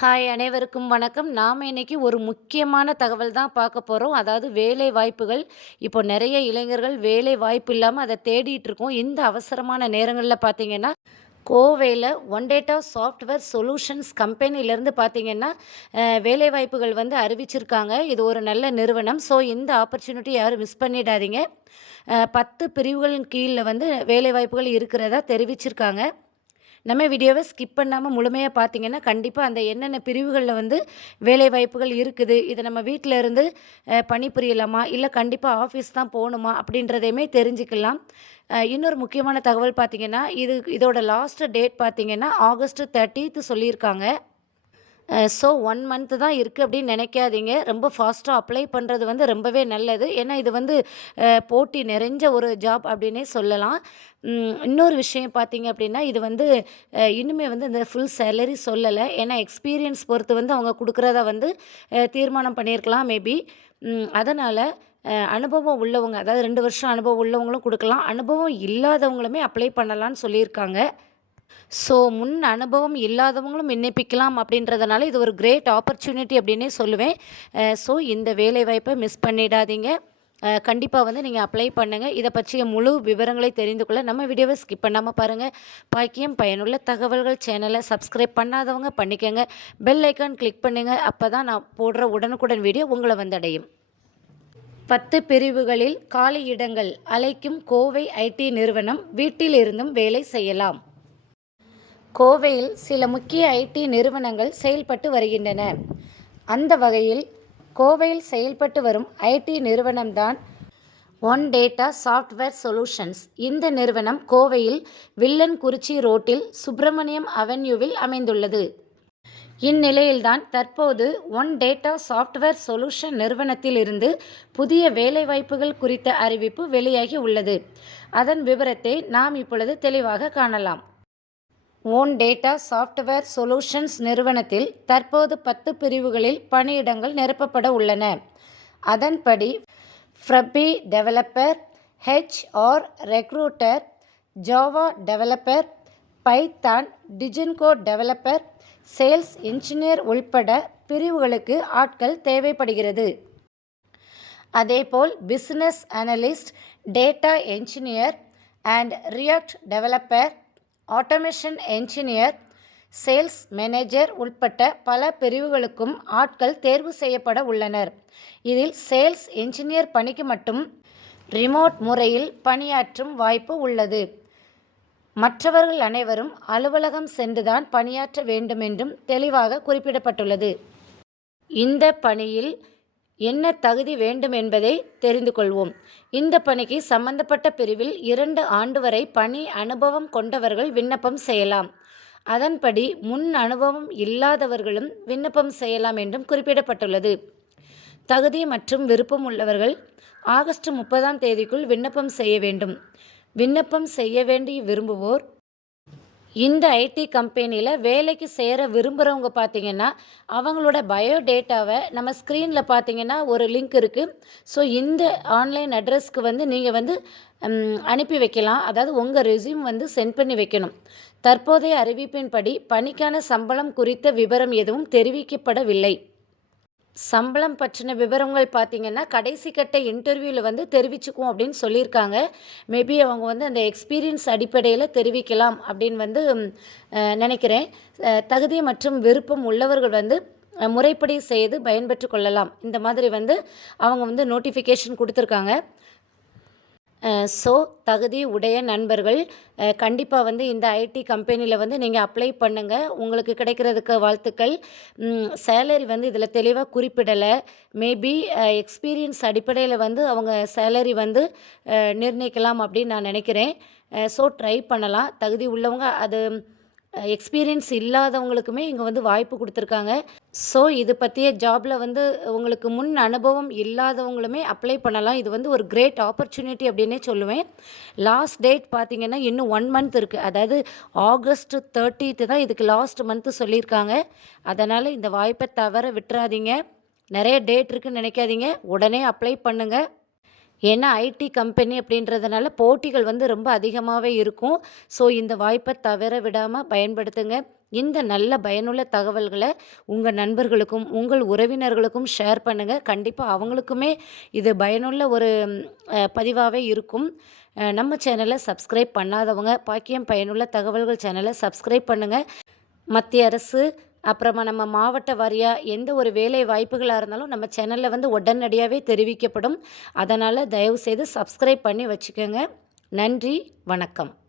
Hi அனைவருக்கும் வணக்கம். நாம் இன்னைக்கு ஒரு முக்கியமான தகவல் தான் பார்க்க போகிறோம் அதாவது வேலை வாய்ப்புகள். இப்போ நிறைய இளைஞர்கள் வேலை வாய்ப்பு இல்லாமல் அதை தேடிட்டு இருக்கோம். இந்த அவசரமான நேரங்களில் பார்த்தீங்கன்னா கோவையில் ஒன் டேட்டா சாஃப்ட்வேர் சொல்யூஷன்ஸ் கம்பெனிலேருந்து பார்த்தீங்கன்னா வேலைவாய்ப்புகள் வந்து அறிவிச்சிருக்காங்க. இது ஒரு நல்ல நிறுவனம். ஸோ இந்த ஆப்பர்ச்சுனிட்டி யாரும் மிஸ் பண்ணிடாதீங்க. பத்து பிரிவுகளின் கீழில் வந்து வேலைவாய்ப்புகள் இருக்கிறதா தெரிவிச்சிருக்காங்க. நம்ம வீடியோவை ஸ்கிப் பண்ணாமல் முழுமையாக பார்த்தீங்கன்னா கண்டிப்பாக அந்த என்னென்ன பிரிவுகளில் வந்து வேலை வாய்ப்புகள் இருக்குது இதை நம்ம வீட்டில் இருந்து பணிபுரியலாமா இல்லை கண்டிப்பாக ஆஃபீஸ் தான் போகணுமா அப்படின்றதையுமே தெரிஞ்சுக்கலாம். இன்னொரு முக்கியமான தகவல் பார்த்தீங்கன்னா இது இதோட லாஸ்ட் டேட் பார்த்திங்கன்னா ஆகஸ்ட் தேர்ட்டீத்து சொல்லியிருக்காங்க. ஸோ ஒன் மந்த்து தான் இருக்குது அப்படின்னு நினைக்காதீங்க. ரொம்ப ஃபாஸ்ட்டாக அப்ளை பண்ணுறது வந்து ரொம்பவே நல்லது. ஏன்னா இது வந்து போட்டி நிறைஞ்ச ஒரு ஜாப் அப்படின்னே சொல்லலாம். இன்னொரு விஷயம் பார்த்தீங்க அப்படின்னா இது வந்து இன்னுமே வந்து இந்த ஃபுல் சேலரி சொல்லலை. ஏன்னா எக்ஸ்பீரியன்ஸ் பொறுத்து வந்து அவங்க கொடுக்குறத வந்து தீர்மானம் பண்ணியிருக்கலாம் மேபி அதனால் அனுபவம் உள்ளவங்க அதாவது ரெண்டு வருஷம் அனுபவம் உள்ளவங்களும் கொடுக்கலாம். அனுபவம் இல்லாதவங்களுமே அப்ளை பண்ணலான்னு சொல்லியிருக்காங்க. ஸோ முன் அனுபவம் இல்லாதவங்களும் விண்ணப்பிக்கலாம் அப்படின்றதுனால இது ஒரு கிரேட் ஆப்பர்ச்சுனிட்டி அப்படின்னே சொல்லுவேன். ஸோ இந்த வேலை வாய்ப்பை மிஸ் பண்ணிடாதீங்க கண்டிப்பாக வந்து நீங்கள் அப்ளை பண்ணுங்கள் இதை பற்றிய முழு விவரங்களை தெரிந்து கொள்ள நம்ம வீடியோவை ஸ்கிப் பண்ணாமல் பாருங்கள் பாக்கியம் பயனுள்ள தகவல்கள் சேனலை சப்ஸ்கிரைப் பண்ணாதவங்க பண்ணிக்கோங்க. பெல் ஐக்கான் கிளிக் பண்ணுங்கள் அப்போ தான் நான் போடுற உடனுக்குடன் வீடியோ உங்களை வந்தடையும். பத்து பிரிவுகளில் காலி இடங்கள் அழைக்கும் கோவை ஐடி நிறுவனம் வீட்டில் இருந்தும் வேலை செய்யலாம். கோவையில் சில முக்கிய ஐடி நிறுவனங்கள் செயல்பட்டு வருகின்றன. அந்த வகையில் கோவையில் செயல்பட்டு வரும் ஐடி நிறுவனம்தான் ஒன் டேட்டா சாஃப்ட்வேர் சொல்யூஷன்ஸ். இந்த நிறுவனம் கோவையில் வில்லன்குறிச்சி ரோட்டில் சுப்பிரமணியம் அவென்யூவில் அமைந்துள்ளது. இந்நிலையில்தான் தற்போது ஒன் டேட்டா சாஃப்ட்வேர் சொல்யூஷன் நிறுவனத்திலிருந்து புதிய வேலைவாய்ப்புகள் குறித்த அறிவிப்பு வெளியாகி உள்ளது. அதன் விவரத்தை நாம் இப்பொழுது தெளிவாக காணலாம். ஓன் டேட்டா சாஃப்ட்வேர் சொல்யூஷன்ஸ் நிறுவனத்தில் தற்போது பத்து பிரிவுகளில் பணியிடங்கள் நிரப்பப்பட உள்ளன. அதன்படி ஃப்ரப்பி developer HR recruiter Java developer Python Django developer sales engineer உள்பட பிரிவுகளுக்கு ஆட்கள் தேவைப்படுகிறது. அதேபோல் business analyst data engineer and react developer automation engineer sales manager உட்பட்ட பல பிரிவுகளுக்கும் ஆட்கள் தேர்வு செய்யப்பட உள்ளனர். இதில் சேல்ஸ் என்ஜினியர் பணிக்கு மட்டும் ரிமோட் முறையில் பணியாற்றும் வாய்ப்பு உள்ளது. மற்றவர்கள் அனைவரும் அலுவலகம் சென்றுதான் பணியாற்ற வேண்டுமென்றும் தெளிவாக குறிப்பிடப்பட்டுள்ளது. இந்த பணியில் என்ன தகுதி வேண்டும் என்பதை தெரிந்து கொள்வோம். இந்த பணிக்கு சம்பந்தப்பட்ட பிரிவில் இரண்டு ஆண்டு வரை பணி அனுபவம் கொண்டவர்கள் விண்ணப்பம் செய்யலாம். அதன்படி முன் அனுபவம் இல்லாதவர்களும் விண்ணப்பம் செய்யலாம் என்றும் குறிப்பிடப்பட்டுள்ளது. தகுதி மற்றும் விருப்பம் உள்ளவர்கள் ஆகஸ்ட் முப்பதாம் தேதிக்குள் விண்ணப்பம் செய்ய வேண்டும். விண்ணப்பம் செய்ய வேண்டி விரும்புவோர் இந்த ஐடி கம்பெனியில் வேலைக்கு சேர விரும்புகிறவங்க பார்த்தீங்கன்னா அவங்களோட பயோடேட்டாவை நம்ம ஸ்க்ரீனில் பார்த்தீங்கன்னா ஒரு லிங்க் இருக்குது ஸோ இந்த ஆன்லைன் அட்ரஸ்க்கு வந்து நீங்கள் வந்து அனுப்பி வைக்கலாம். அதாவது உங்கள் ரெஸ்யூம் வந்து சென்ட் பண்ணி வைக்கணும். தற்போதைய அறிவிப்பின்படி பணிக்கான சம்பளம் குறித்த விவரம் எதுவும் தெரிவிக்கப்படவில்லை. சம்பளம் பற்றின விவரங்கள் பார்த்தீங்கன்னா கடைசி கட்ட இன்டர்வியூவில் வந்து தெரிவிச்சுக்குவோம் அப்படின்னு சொல்லியிருக்காங்க. மேபி அவங்க வந்து அந்த எக்ஸ்பீரியன்ஸ் அடிப்படையில் தெரிவிக்கலாம் அப்படின்னு வந்து நினைக்கிறேன். தகுதி மற்றும் விருப்பம் உள்ளவர்கள் வந்து முறைப்படி செய்து பயன்பெற்று கொள்ளலாம். இந்த மாதிரி வந்து அவங்க வந்து நோட்டிஃபிகேஷன் கொடுத்துருக்காங்க. ஸோ தகுதி உடைய நண்பர்கள் கண்டிப்பாக வந்து இந்த ஐடி கம்பெனியில் வந்து நீங்கள் அப்ளை பண்ணுங்கள் உங்களுக்கு கிடைக்கிறதுக்கு வாழ்த்துக்கள். சேலரி வந்து இதில் தெளிவாக குறிப்பிடலை. மேபி எக்ஸ்பீரியன்ஸ் அடிப்படையில் வந்து அவங்க சேலரி வந்து நிர்ணயிக்கலாம் அப்படின்னு நான் நினைக்கிறேன். ஸோ ட்ரை பண்ணலாம். தகுதி உள்ளவங்க அது எக்ஸ்பீரியன்ஸ் இல்லாதவங்களுக்குமே இங்கே வந்து வாய்ப்பு கொடுத்துருக்காங்க. ஸோ இது பற்றிய ஜாபில் வந்து உங்களுக்கு முன் அனுபவம் இல்லாதவங்களுமே அப்ளை பண்ணலாம். இது வந்து ஒரு கிரேட் ஆப்பர்ச்சுனிட்டி அப்படின்னே சொல்லுவேன். லாஸ்ட் டேட் பார்த்தீங்கன்னா இன்னும் ஒன் மந்த் இருக்குது அதாவது ஆகஸ்ட் தேர்ட்டீத்து தான் இதுக்கு லாஸ்ட் மந்த்து சொல்லியிருக்காங்க. அதனால் இந்த வாய்ப்பை தவற விட்டுறாதீங்க. நிறைய டேட் இருக்குன்னு நினைக்காதீங்க. உடனே அப்ளை பண்ணுங்கள் ஏன்னா ஐடி கம்பெனி அப்படின்றதுனால போட்டிகள் வந்து ரொம்ப அதிகமாகவே இருக்கும். ஸோ இந்த வாய்ப்பை தவிர விடாமல் பயன்படுத்துங்க. இந்த நல்ல பயனுள்ள தகவல்களை உங்கள் நண்பர்களுக்கும், உங்கள் உறவினர்களுக்கும் ஷேர் பண்ணுங்கள் கண்டிப்பாக அவங்களுக்குமே இது பயனுள்ள ஒரு பதிவாகவே இருக்கும். நம்ம சேனலை சப்ஸ்கிரைப் பண்ணாதவங்க, பாக்கியம் பயனுள்ள தகவல்கள் சேனலை சப்ஸ்கிரைப் பண்ணுங்கள் மத்திய அரசு, அப்புறமா நம்ம மாவட்ட வாரியாக எந்த ஒரு வேலை வாய்ப்புகளாக இருந்தாலும் நம்ம சேனலில் வந்து உடனடியாகவே தெரிவிக்கப்படும். அதனால் தயவுசெய்து சப்ஸ்கிரைப் பண்ணி வச்சுக்கோங்க நன்றி, வணக்கம்.